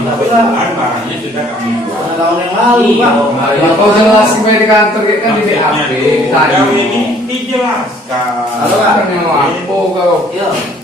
Tapi lah barangnya sudah kami jual. Tahun yang lalu, Pak. Ya, kau jelasin di kantor kan di BAP. Maksudnya tuh, ini dijelaskan. Halo, Pak. Kan yang lampu kau. Iya.